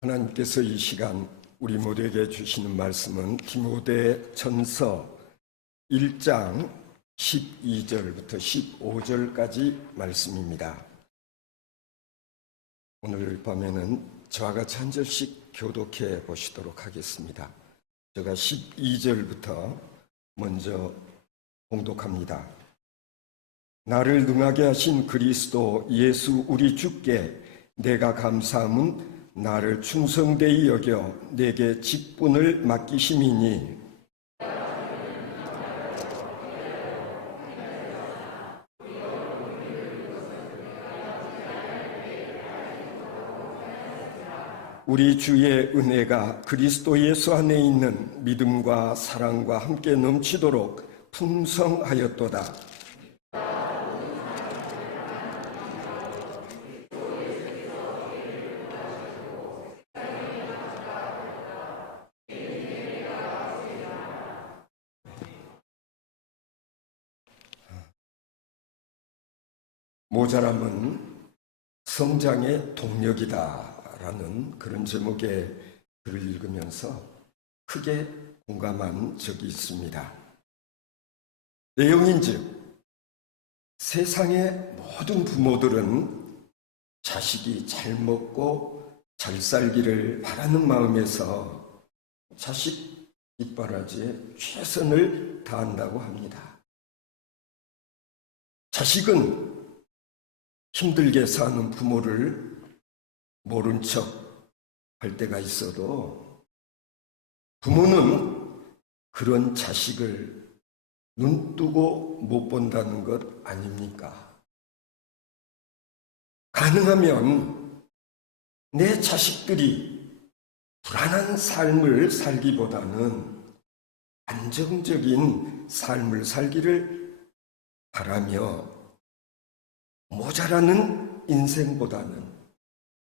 하나님께서 이 시간 우리 모두에게 주시는 말씀은 디모데전서 1장 12절부터 15절까지 말씀입니다. 오늘 밤에는 저와 같이 한 절씩 교독해 보시도록 하겠습니다. 제가 12절부터 먼저 봉독합니다. 나를 능하게 하신 그리스도 예수 우리 주께 내가 감사함은 나를 충성되이 여겨 내게 직분을 맡기심이니 우리 주의 은혜가 그리스도 예수 안에 있는 믿음과 사랑과 함께 넘치도록 풍성하였도다. 모자람은 성장의 동력이다라는 그런 제목의 글을 읽으면서 크게 공감한 적이 있습니다. 내용인즉 세상의 모든 부모들은 자식이 잘 먹고 잘 살기를 바라는 마음에서 자식 뒷바라지에 최선을 다한다고 합니다. 자식은 힘들게 사는 부모를 모른 척 할 때가 있어도 부모는 그런 자식을 눈뜨고 못 본다는 것 아닙니까? 가능하면 내 자식들이 불안한 삶을 살기보다는 안정적인 삶을 살기를 바라며 모자라는 인생보다는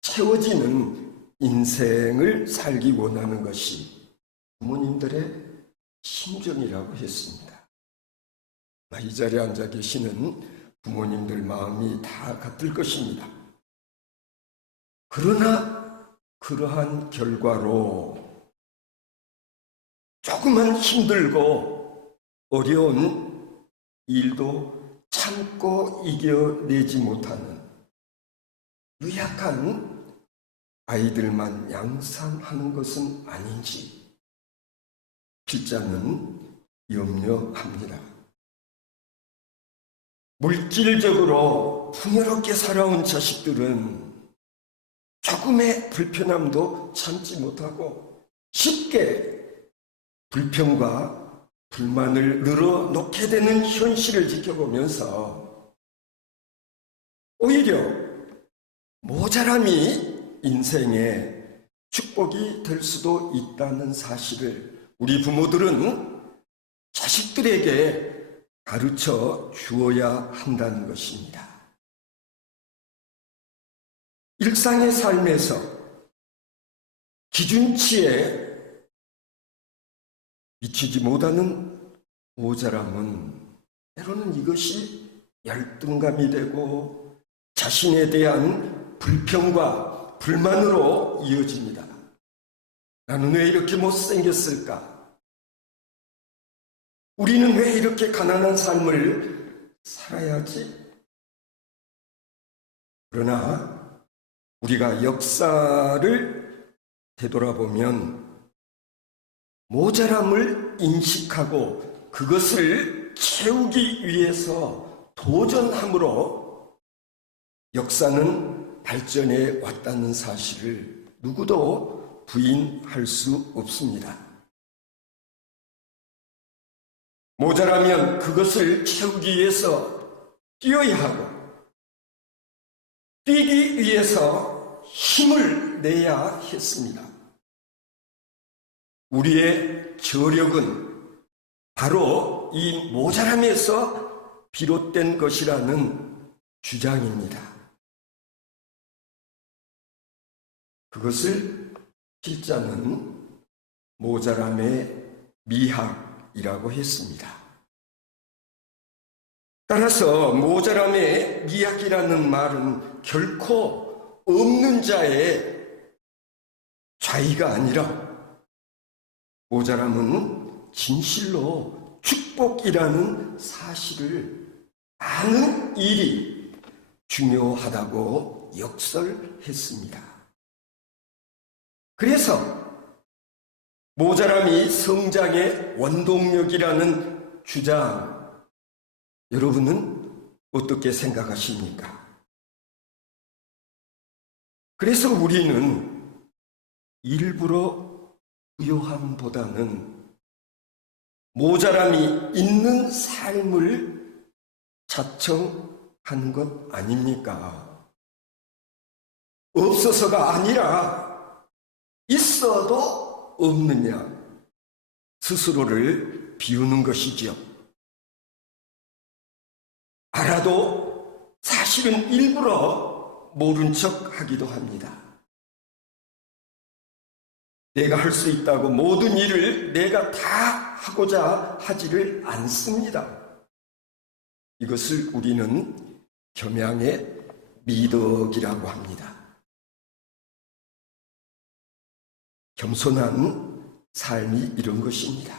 채워지는 인생을 살기 원하는 것이 부모님들의 심정이라고 했습니다. 이 자리에 앉아 계시는 부모님들 마음이 다 같을 것입니다. 그러나 그러한 결과로 조금만 힘들고 어려운 일도 참고 이겨내지 못하는 유약한 아이들만 양산하는 것은 아닌지 필자는 염려합니다. 물질적으로 풍요롭게 살아온 자식들은 조금의 불편함도 참지 못하고 쉽게 불평과 불만을 늘어놓게 되는 현실을 지켜보면서 오히려 모자람이 인생의 축복이 될 수도 있다는 사실을 우리 부모들은 자식들에게 가르쳐 주어야 한다는 것입니다. 일상의 삶에서 기준치에 미치지 못하는 모자람은 때로는 이것이 열등감이 되고 자신에 대한 불평과 불만으로 이어집니다. 나는 왜 이렇게 못생겼을까? 우리는 왜 이렇게 가난한 삶을 살아야지? 그러나 우리가 역사를 되돌아보면 모자람을 인식하고 그것을 채우기 위해서 도전함으로 역사는 발전해 왔다는 사실을 누구도 부인할 수 없습니다. 모자라면 그것을 채우기 위해서 뛰어야 하고 뛰기 위해서 힘을 내야 했습니다. 우리의 저력은 바로 이 모자람에서 비롯된 것이라는 주장입니다. 그것을 필자는 모자람의 미학이라고 했습니다. 따라서 모자람의 미학이라는 말은 결코 없는 자의 가의가 아니라 모자람은 진실로 축복이라는 사실을 아는 일이 중요하다고 역설했습니다. 그래서 모자람이 성장의 원동력이라는 주장, 여러분은 어떻게 생각하십니까? 그래서 우리는 일부러 부요함보다는 모자람이 있는 삶을 자청하는 것 아닙니까? 없어서가 아니라 있어도 없느냐 스스로를 비우는 것이지요. 알아도 사실은 일부러 모른 척 하기도 합니다. 내가 할 수 있다고 모든 일을 내가 다 하고자 하지를 않습니다. 이것을 우리는 겸양의 미덕이라고 합니다. 겸손한 삶이 이런 것입니다.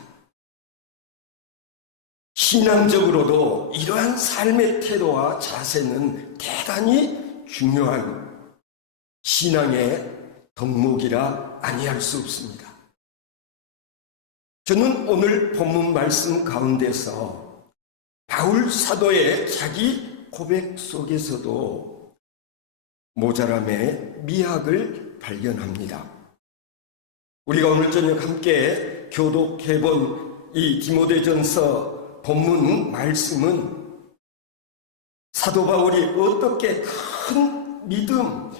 신앙적으로도 이러한 삶의 태도와 자세는 대단히 중요한 신앙의 덕목이라 아니할 수 없습니다. 저는 오늘 본문 말씀 가운데서 바울 사도의 자기 고백 속에서도 모자람의 미학을 발견합니다. 우리가 오늘 저녁 함께 교독해본 이 디모데전서 본문 말씀은 사도 바울이 어떻게 큰 믿음,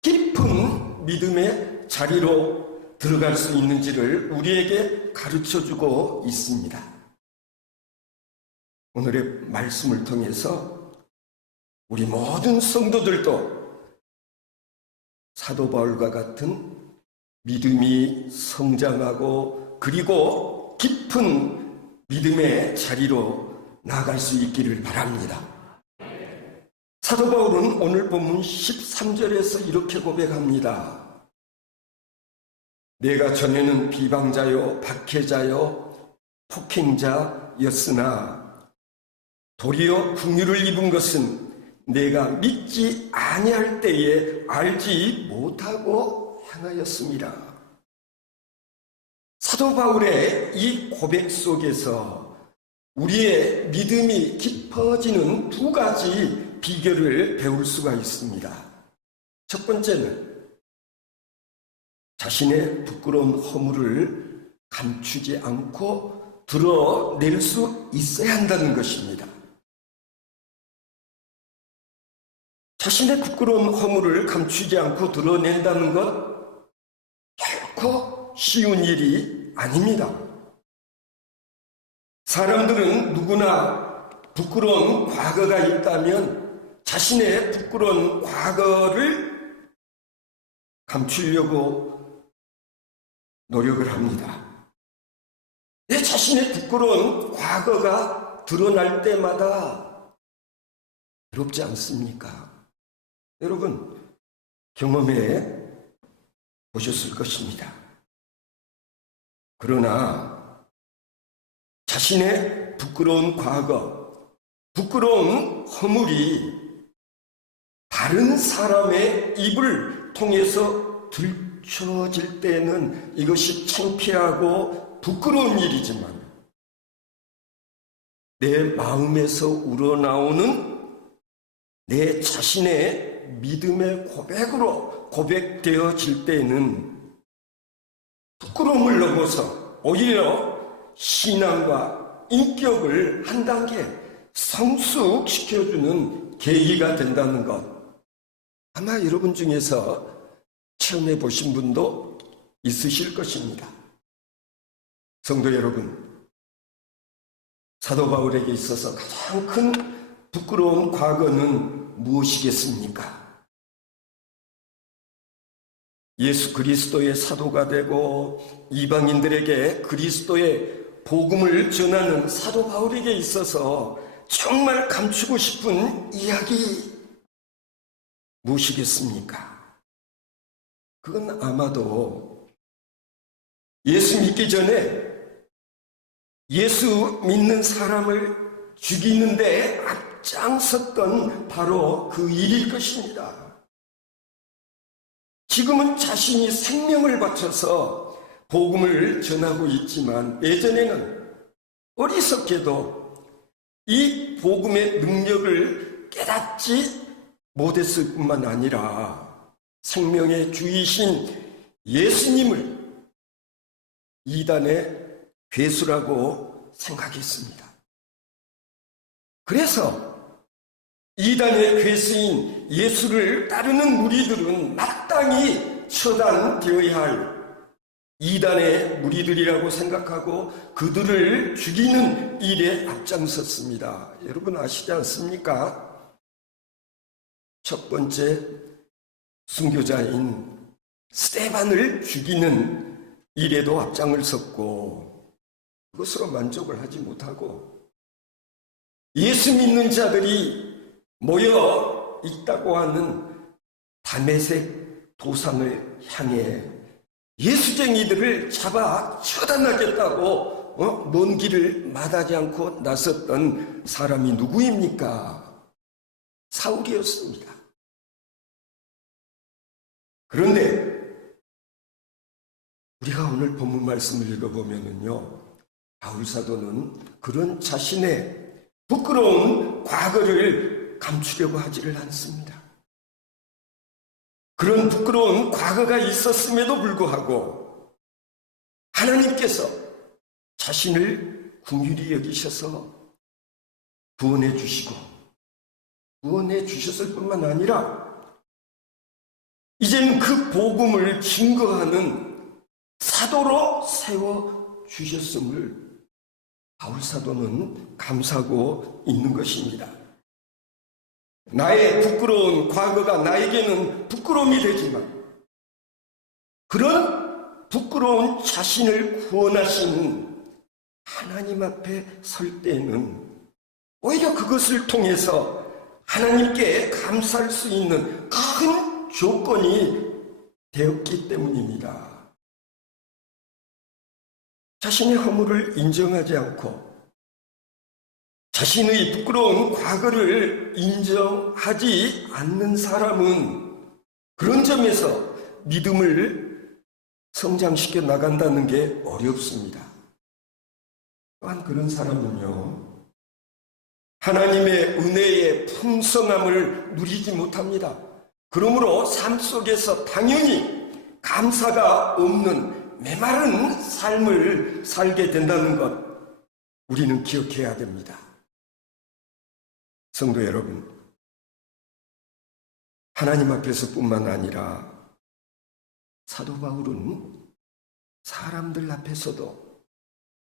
깊은 믿음의 자리로 들어갈 수 있는지를 우리에게 가르쳐주고 있습니다. 오늘의 말씀을 통해서 우리 모든 성도들도 사도 바울과 같은 믿음이 성장하고 그리고 깊은 믿음의 자리로 나아갈 수 있기를 바랍니다. 사도 바울은 오늘 본문 13절에서 이렇게 고백합니다. 내가 전에는 비방자요 박해자요 폭행자였으나 도리어 긍휼을 입은 것은 내가 믿지 아니할 때에 알지 못하고 행하였습니다. 사도 바울의 이 고백 속에서 우리의 믿음이 깊어지는 두 가지 비결을 배울 수가 있습니다. 첫 번째는 자신의 부끄러운 허물을 감추지 않고 드러낼 수 있어야 한다는 것입니다. 자신의 부끄러운 허물을 감추지 않고 드러낸다는 것 결코 쉬운 일이 아닙니다. 사람들은 누구나 부끄러운 과거가 있다면 자신의 부끄러운 과거를 감추려고 노력을 합니다. 내 자신의 부끄러운 과거가 드러날 때마다 괴롭지 않습니까? 여러분 경험해 보셨을 것입니다. 그러나 자신의 부끄러운 과거, 부끄러운 허물이 다른 사람의 입을 통해서 들춰질 때는 이것이 창피하고 부끄러운 일이지만 내 마음에서 우러나오는 내 자신의 믿음의 고백으로 고백되어질 때에는 부끄러움을 넘어서 오히려 신앙과 인격을 한 단계 성숙시켜주는 계기가 된다는 것, 아마 여러분 중에서 체험해 보신 분도 있으실 것입니다. 성도 여러분, 사도 바울에게 있어서 가장 큰 부끄러운 과거는 무엇이겠습니까? 예수 그리스도의 사도가 되고 이방인들에게 그리스도의 복음을 전하는 사도 바울에게 있어서 정말 감추고 싶은 이야기 무엇이겠습니까? 그건 아마도 예수 믿기 전에 예수 믿는 사람을 죽이는데 앞장섰던 바로 그 일일 것입니다. 지금은 자신이 생명을 바쳐서 복음을 전하고 있지만 예전에는 어리석게도 이 복음의 능력을 깨닫지 못했을 뿐만 아니라 생명의 주이신 예수님을 이단의 괴수라고 생각했습니다. 그래서 이단의 괴수인 예수를 따르는 무리들은 마땅히 처단되어야 할 이단의 무리들이라고 생각하고 그들을 죽이는 일에 앞장섰습니다. 여러분 아시지 않습니까? 첫 번째 순교자인 스데반을 죽이는 일에도 앞장을 섰고 그것으로 만족을 하지 못하고 예수 믿는 자들이 모여 있다고 하는 다메섹 도상을 향해 예수쟁이들을 잡아 처단하겠다고 먼 길을 마다하지 않고 나섰던 사람이 누구입니까? 사울이었습니다. 그런데 우리가 오늘 본문 말씀을 읽어보면요, 바울 사도는 그런 자신의 부끄러운 과거를 감추려고 하지를 않습니다. 그런 부끄러운 과거가 있었음에도 불구하고 하나님께서 자신을 긍휼히 여기셔서 구원해 주셨을 뿐만 아니라 이제는 그 복음을 증거하는 사도로 세워주셨음을 바울 사도는 감사하고 있는 것입니다. 나의 부끄러운 과거가 나에게는 부끄러움이 되지만 그런 부끄러운 자신을 구원하시는 하나님 앞에 설 때는 오히려 그것을 통해서 하나님께 감사할 수 있는 큰 조건이 되었기 때문입니다. 자신의 허물을 인정하지 않고 자신의 부끄러운 과거를 인정하지 않는 사람은 그런 점에서 믿음을 성장시켜 나간다는 게 어렵습니다. 또한 그런 사람은요, 하나님의 은혜의 풍성함을 누리지 못합니다. 그러므로 삶 속에서 당연히 감사가 없는 메마른 삶을 살게 된다는 것 우리는 기억해야 됩니다. 성도 여러분, 하나님 앞에서뿐만 아니라 사도 바울은 사람들 앞에서도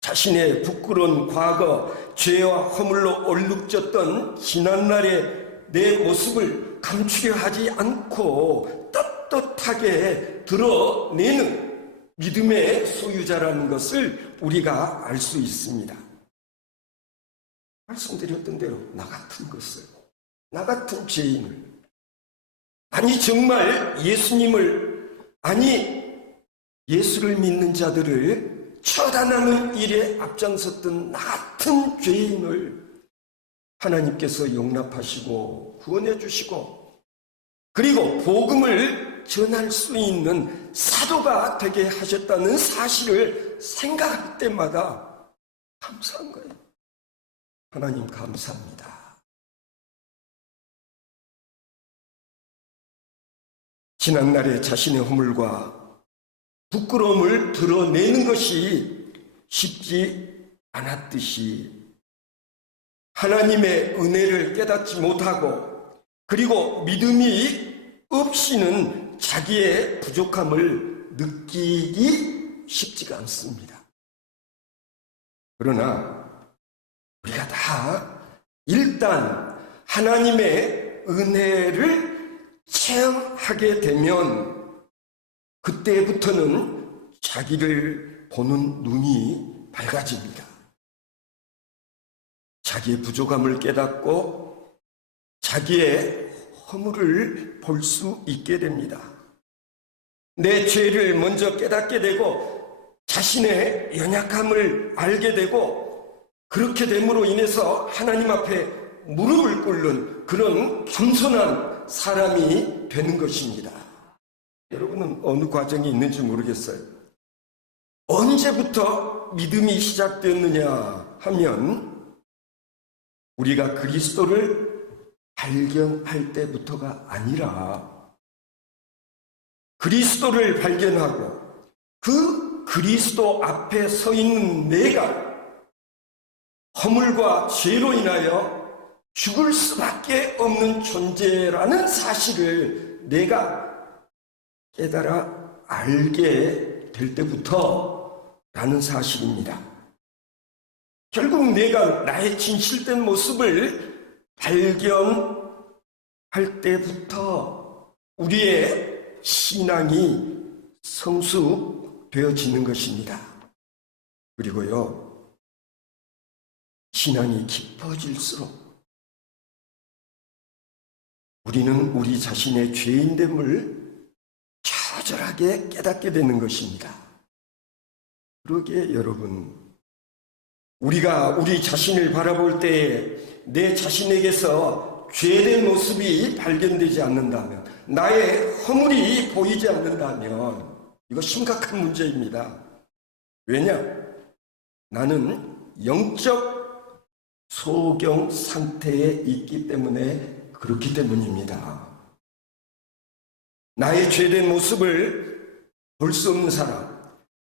자신의 부끄러운 과거, 죄와 허물로 얼룩졌던 지난날의 내 모습을 감추려 하지 않고 떳떳하게 드러내는 믿음의 소유자라는 것을 우리가 알 수 있습니다. 말씀드렸던 대로 나 같은 것을, 나 같은 죄인을, 아니 정말 예수를 믿는 자들을 처단하는 일에 앞장섰던 나 같은 죄인을 하나님께서 용납하시고 구원해 주시고 그리고 복음을 전할 수 있는 사도가 되게 하셨다는 사실을 생각할 때마다 감사한 거예요. 하나님 감사합니다. 지난날에 자신의 허물과 부끄러움을 드러내는 것이 쉽지 않았듯이 하나님의 은혜를 깨닫지 못하고 그리고 믿음이 없이는 자기의 부족함을 느끼기 쉽지가 않습니다. 그러나 우리가 다 일단 하나님의 은혜를 체험하게 되면 그때부터는 자기를 보는 눈이 밝아집니다. 자기의 부족함을 깨닫고 자기의 허물을 볼 수 있게 됩니다. 내 죄를 먼저 깨닫게 되고 자신의 연약함을 알게 되고 그렇게 됨으로 인해서 하나님 앞에 무릎을 꿇는 그런 겸손한 사람이 되는 것입니다. 여러분은 어느 과정이 있는지 모르겠어요. 언제부터 믿음이 시작되었느냐 하면 우리가 그리스도를 발견할 때부터가 아니라 그리스도를 발견하고 그 그리스도 앞에 서 있는 내가 허물과 죄로 인하여 죽을 수밖에 없는 존재라는 사실을 내가 깨달아 알게 될 때부터라는 사실입니다. 결국 내가 나의 진실된 모습을 발견할 때부터 우리의 신앙이 성숙되어지는 것입니다. 그리고요, 신앙이 깊어질수록 우리는 우리 자신의 죄인됨을 처절하게 깨닫게 되는 것입니다. 그러기에 여러분, 우리가 우리 자신을 바라볼 때 내 자신에게서 죄된 모습이 발견되지 않는다면, 나의 허물이 보이지 않는다면 이거 심각한 문제입니다. 왜냐? 나는 영적 소경 상태에 있기 때문에 그렇기 때문입니다. 나의 죄된 모습을 볼 수 없는 사람,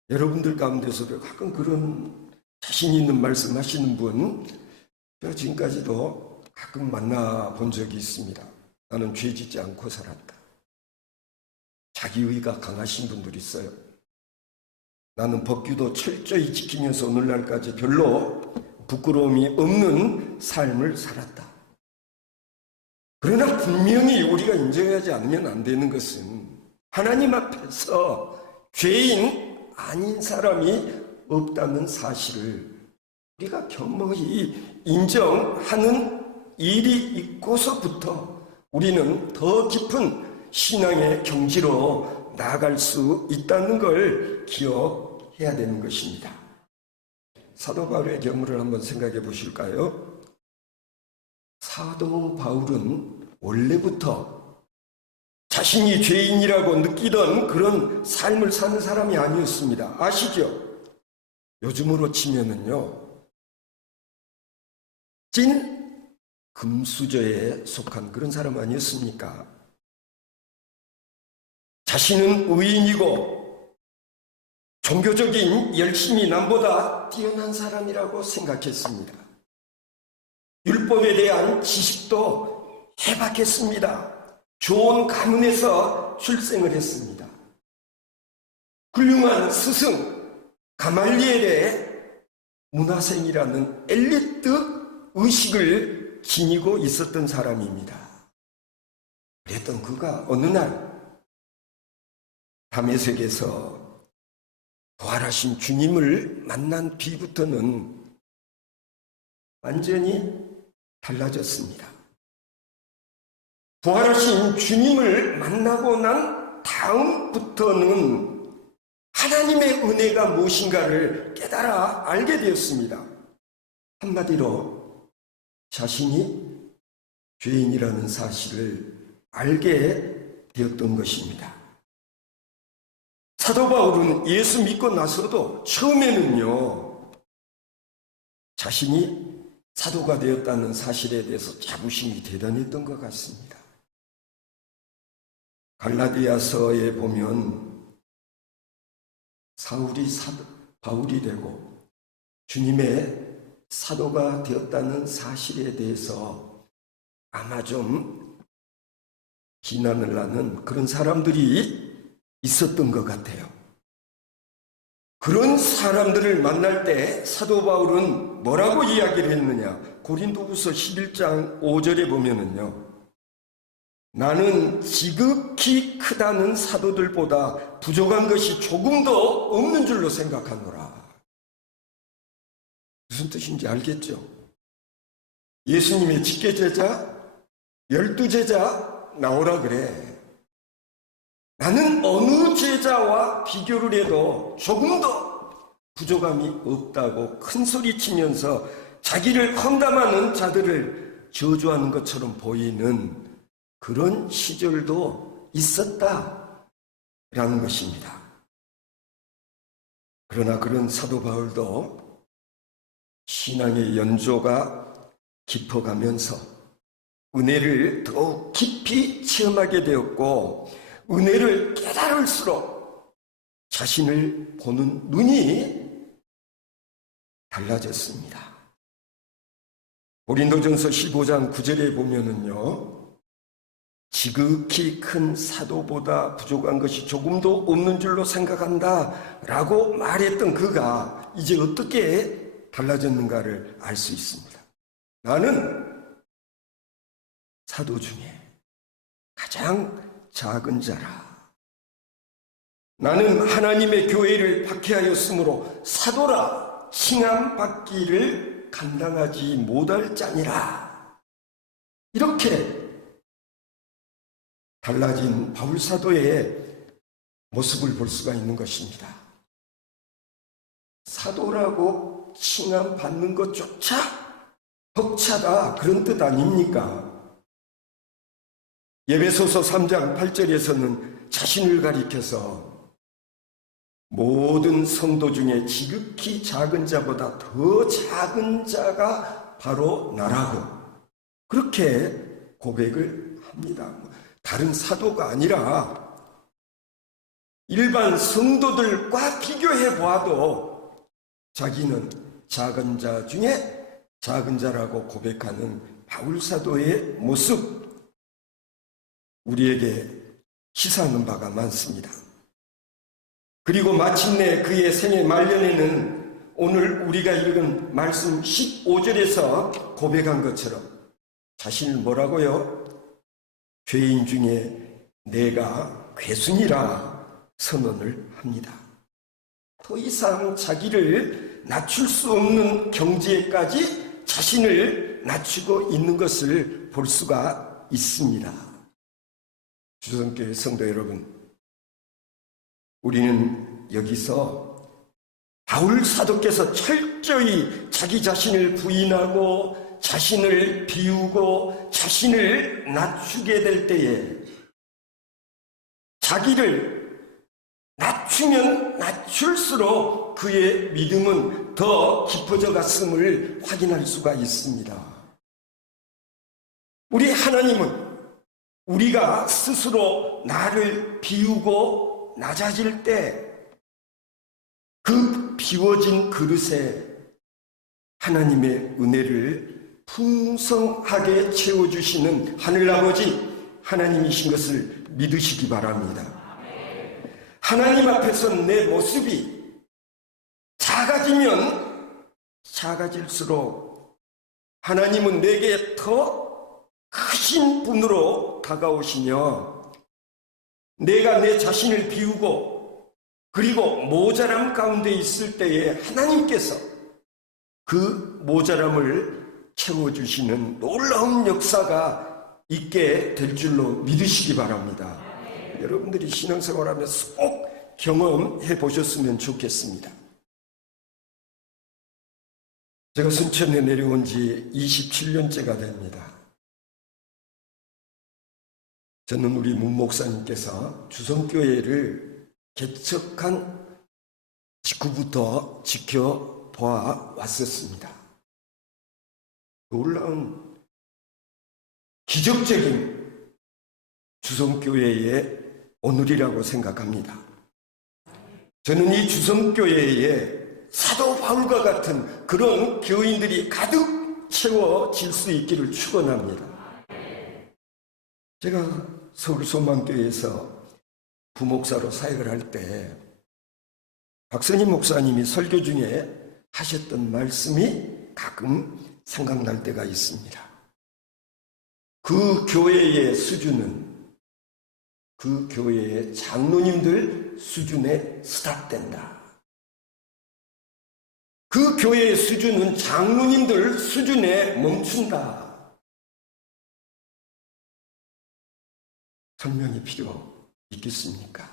여러분들 가운데서도 가끔 그런 자신 있는 말씀 하시는 분, 제가 지금까지도 가끔 만나본 적이 있습니다. 나는 죄 짓지 않고 살았다. 자기의가 강하신 분들이 있어요. 나는 법규도 철저히 지키면서 오늘날까지 별로 부끄러움이 없는 삶을 살았다. 그러나 분명히 우리가 인정하지 않으면 안 되는 것은 하나님 앞에서 죄인 아닌 사람이 없다는 사실을 우리가 겸허히 인정하는 일이 있고서부터 우리는 더 깊은 신앙의 경지로 나아갈 수 있다는 걸 기억해야 되는 것입니다. 사도 바울의 경우를 한번 생각해 보실까요? 사도 바울은 원래부터 자신이 죄인이라고 느끼던 그런 삶을 사는 사람이 아니었습니다. 아시죠? 요즘으로 치면은요, 찐 금수저에 속한 그런 사람 아니었습니까? 자신은 의인이고 종교적인 열심이 남보다 뛰어난 사람이라고 생각했습니다. 율법에 대한 지식도 해박했습니다. 좋은 가문에서 출생을 했습니다. 훌륭한 스승 가말리엘의 문화생이라는 엘리트 의식을 지니고 있었던 사람입니다. 그랬던 그가 어느 날 다메섹에서 부활하신 주님을 만난 뒤부터는 완전히 달라졌습니다. 부활하신 주님을 만나고 난 다음부터는 하나님의 은혜가 무엇인가를 깨달아 알게 되었습니다. 한마디로 자신이 죄인이라는 사실을 알게 되었던 것입니다. 사도 바울은 예수 믿고 나서도 처음에는요, 자신이 사도가 되었다는 사실에 대해서 자부심이 대단했던 것 같습니다. 갈라디아서에 보면 사울이 바울이 되고 주님의 사도가 되었다는 사실에 대해서 아마 좀 비난을 하는 그런 사람들이 있었던 것 같아요. 그런 사람들을 만날 때 사도 바울은 뭐라고 이야기를 했느냐? 고린도후서 11장 5절에 보면은요, 나는 지극히 크다는 사도들보다 부족한 것이 조금도 없는 줄로 생각하노라. 무슨 뜻인지 알겠죠? 예수님의 직계제자, 12제자 나오라 그래. 나는 어느 제자와 비교를 해도 조금도 부족함이 없다고 큰 소리 치면서 자기를 험담하는 자들을 저주하는 것처럼 보이는 그런 시절도 있었다라는 것입니다. 그러나 그런 사도 바울도 신앙의 연조가 깊어가면서 은혜를 더욱 깊이 체험하게 되었고, 은혜를 깨달을수록 자신을 보는 눈이 달라졌습니다. 고린도전서 15장 9절에 보면은요, 지극히 큰 사도보다 부족한 것이 조금도 없는 줄로 생각한다 라고 말했던 그가 이제 어떻게 달라졌는가를 알 수 있습니다. 나는 사도 중에 가장 작은 자라. 나는 하나님의 교회를 박해하였으므로 사도라 칭함받기를 감당하지 못할 자니라. 이렇게 달라진 바울 사도의 모습을 볼 수가 있는 것입니다. 사도라고 칭함받는 것조차 벅차다, 그런 뜻 아닙니까? 에베소서 3장 8절에서는 자신을 가리켜서 모든 성도 중에 지극히 작은 자보다 더 작은 자가 바로 나라고 그렇게 고백을 합니다. 다른 사도가 아니라 일반 성도들과 비교해 보아도 자기는 작은 자 중에 작은 자라고 고백하는 바울 사도의 모습, 우리에게 시사하는 바가 많습니다. 그리고 마침내 그의 생애 말년에는 오늘 우리가 읽은 말씀 15절에서 고백한 것처럼 자신을 뭐라고요? 죄인 중에 내가 괴순이라 선언을 합니다. 더 이상 자기를 낮출 수 없는 경지에까지 자신을 낮추고 있는 것을 볼 수가 있습니다. 주성교회 성도 여러분, 우리는 여기서 바울 사도께서 철저히 자기 자신을 부인하고 자신을 비우고 자신을 낮추게 될 때에 자기를 낮추면 낮출수록 그의 믿음은 더 깊어져 갔음을 확인할 수가 있습니다. 우리 하나님은 우리가 스스로 나를 비우고 낮아질 때 그 비워진 그릇에 하나님의 은혜를 풍성하게 채워주시는 하늘아버지 하나님이신 것을 믿으시기 바랍니다. 하나님 앞에서 내 모습이 작아지면 작아질수록 하나님은 내게 더 크신 분으로 다가오시며 내가 내 자신을 비우고 그리고 모자람 가운데 있을 때에 하나님께서 그 모자람을 채워주시는 놀라운 역사가 있게 될 줄로 믿으시기 바랍니다. 여러분들이 신앙생활하면서 꼭 경험해 보셨으면 좋겠습니다. 제가 순천에 내려온 지 27년째가 됩니다. 저는 우리 문 목사님께서 주성교회를 개척한 직후부터 지켜보아 왔었습니다. 놀라운 기적적인 주성교회의 오늘이라고 생각합니다. 저는 이 주성교회에 사도 바울과 같은 그런 교인들이 가득 채워질 수 있기를 축원합니다. 제가 서울소망교회에서 부목사로 사역을 할 때 박선임 목사님이 설교 중에 하셨던 말씀이 가끔 생각날 때가 있습니다. 그 교회의 수준은 그 교회의 장로님들 수준에 스탑된다. 그 교회의 수준은 장로님들 수준에 멈춘다. 설명이 필요 있겠습니까?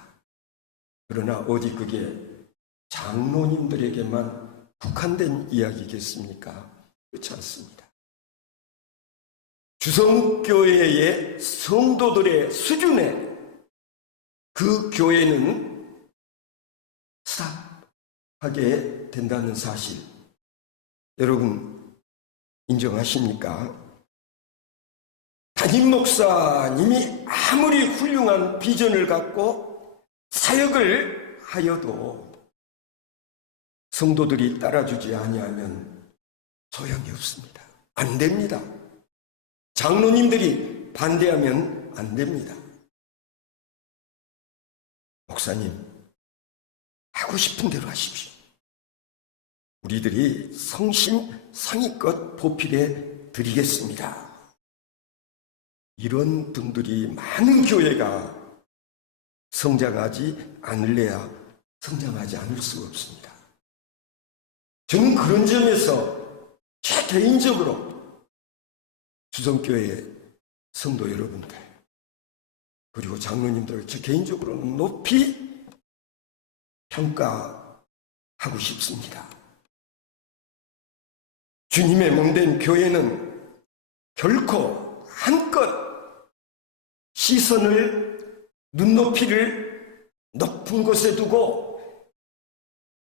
그러나 어디 그게 장로님들에게만 국한된 이야기겠습니까? 그렇지 않습니다. 주성교회의 성도들의 수준에 그 교회는 스탑하게 된다는 사실, 여러분 인정하십니까? 담임 목사님이 아무리 훌륭한 비전을 갖고 사역을 하여도 성도들이 따라주지 아니하면 소용이 없습니다. 안 됩니다. 장로님들이 반대하면 안 됩니다. 목사님, 하고 싶은 대로 하십시오. 우리들이 성심성의껏 보필해 드리겠습니다. 이런 분들이 많은 교회가 성장하지 않을래야 성장하지 않을 수가 없습니다. 저는 그런 점에서 제 개인적으로 주성교회 성도 여러분들 그리고 장로님들 제 개인적으로 높이 평가하고 싶습니다. 주님의 몸된 교회는 결코 한껏 시선을 눈높이를 높은 곳에 두고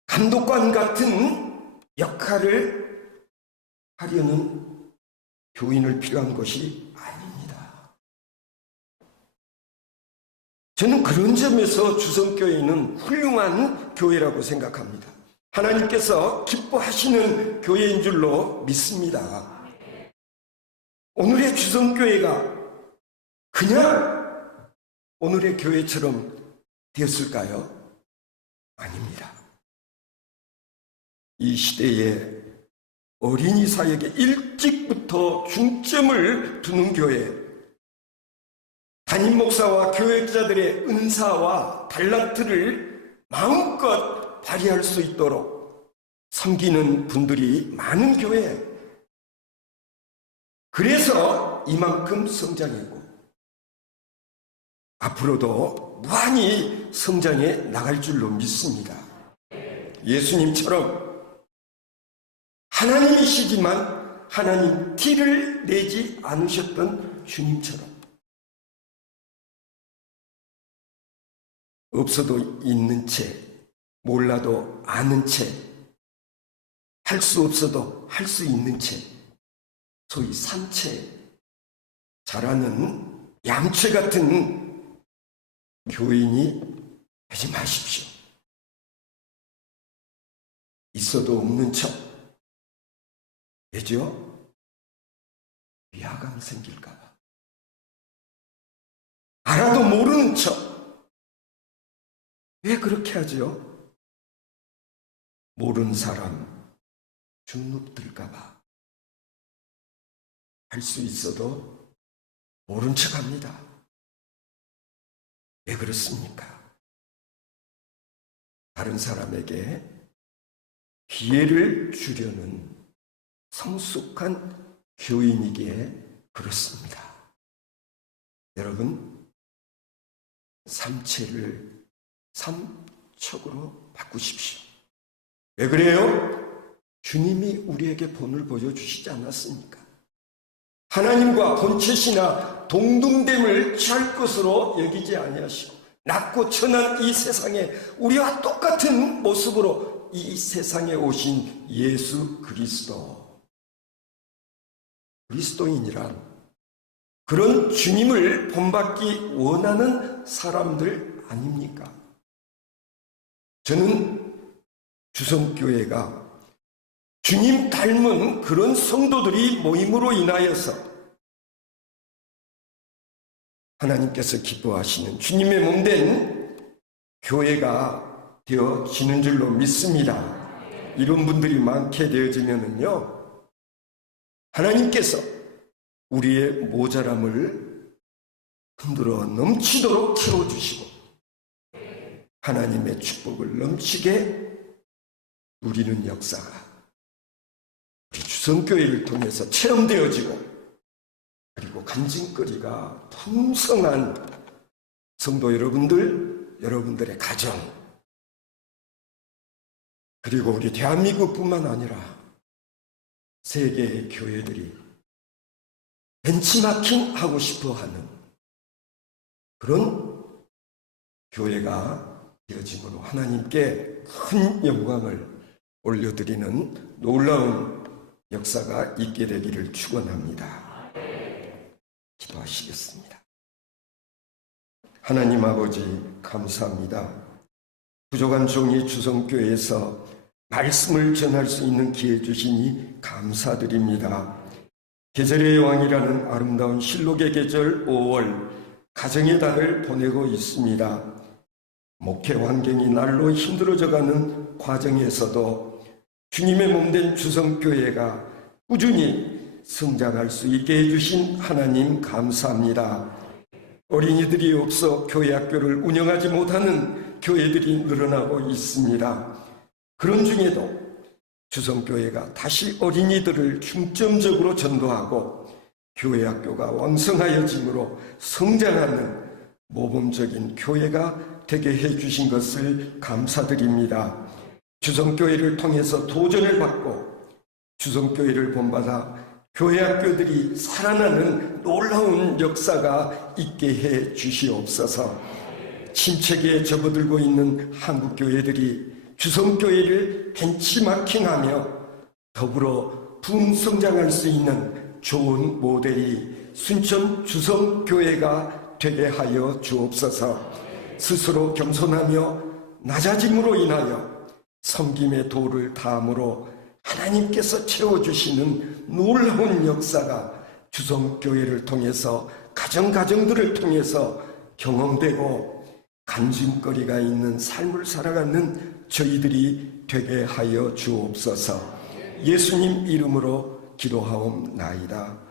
감독관 같은 역할을 하려는 교인을 필요한 것이 아닙니다. 저는 그런 점에서 주성교회는 훌륭한 교회라고 생각합니다. 하나님께서 기뻐하시는 교회인 줄로 믿습니다. 오늘의 주성교회가 그냥 오늘의 교회처럼 되었을까요? 아닙니다. 이 시대에 어린이 사역에 일찍부터 중점을 두는 교회, 담임 목사와 교역자들의 은사와 달란트를 마음껏 발휘할 수 있도록 섬기는 분들이 많은 교회, 그래서 이만큼 성장했고 앞으로도 무한히 성장해 나갈 줄로 믿습니다. 예수님처럼 하나님이시지만 하나님 티를 내지 않으셨던 주님처럼 없어도 있는 채, 몰라도 아는 채, 할 수 없어도 할 수 있는 채, 소위 산채, 자라는 양채 같은 교인이 되지 마십시오. 있어도 없는 척, 왜죠? 위화감 생길까봐. 알아도 모르는 척. 왜 그렇게 하죠? 모르는 사람 주눅 들까봐. 할 수 있어도 모른 척 합니다. 왜 그렇습니까? 다른 사람에게 기회를 주려는 성숙한 교인이기에 그렇습니다. 여러분, 삼체를 삼척으로 바꾸십시오. 왜 그래요? 주님이 우리에게 본을 보여주시지 않았습니까? 하나님과 본체시나 동등됨을 취할 것으로 여기지 아니하시고 낮고 천한 이 세상에 우리와 똑같은 모습으로 이 세상에 오신 예수 그리스도인이란 그런 주님을 본받기 원하는 사람들 아닙니까? 저는 주성교회가 주님 닮은 그런 성도들이 모임으로 인하여서 하나님께서 기뻐하시는 주님의 몸된 교회가 되어지는 줄로 믿습니다. 이런 분들이 많게 되어지면은요, 하나님께서 우리의 모자람을 흔들어 넘치도록 채워주시고 하나님의 축복을 넘치게 누리는 역사가 우리 주성교회를 통해서 체험되어지고 그리고 간증거리가 풍성한 성도 여러분들, 여러분들의 가정, 그리고 우리 대한민국뿐만 아니라 세계의 교회들이 벤치마킹 하고 싶어 하는 그런 교회가 되어짐으로 하나님께 큰 영광을 올려드리는 놀라운 역사가 있게 되기를 축원합니다. 기도하시겠습니다. 하나님 아버지 감사합니다. 부족한 종이 주성교회에서 말씀을 전할 수 있는 기회 주시니 감사드립니다. 계절의 왕이라는 아름다운 실록의 계절 5월 가정의 달을 보내고 있습니다. 목회 환경이 날로 힘들어져가는 과정에서도 주님의 몸된 주성교회가 꾸준히 성장할 수 있게 해주신 하나님 감사합니다. 어린이들이 없어 교회 학교를 운영하지 못하는 교회들이 늘어나고 있습니다. 그런 중에도 주성교회가 다시 어린이들을 중점적으로 전도하고 교회 학교가 왕성하여짐으로 성장하는 모범적인 교회가 되게 해주신 것을 감사드립니다. 주성교회를 통해서 도전을 받고 주성교회를 본받아 교회 학교들이 살아나는 놀라운 역사가 있게 해 주시옵소서. 침체기에 접어들고 있는 한국 교회들이 주성교회를 벤치마킹하며 더불어 부흥성장할 수 있는 좋은 모델이 순천 주성교회가 되게 하여 주옵소서. 스스로 겸손하며 낮아짐으로 인하여 섬김의 도를 다함으로 하나님께서 채워주시는 놀라운 역사가 주성교회를 통해서 가정들을 통해서 경험되고 간증거리가 있는 삶을 살아가는 저희들이 되게 하여 주옵소서. 예수님 이름으로 기도하옵나이다.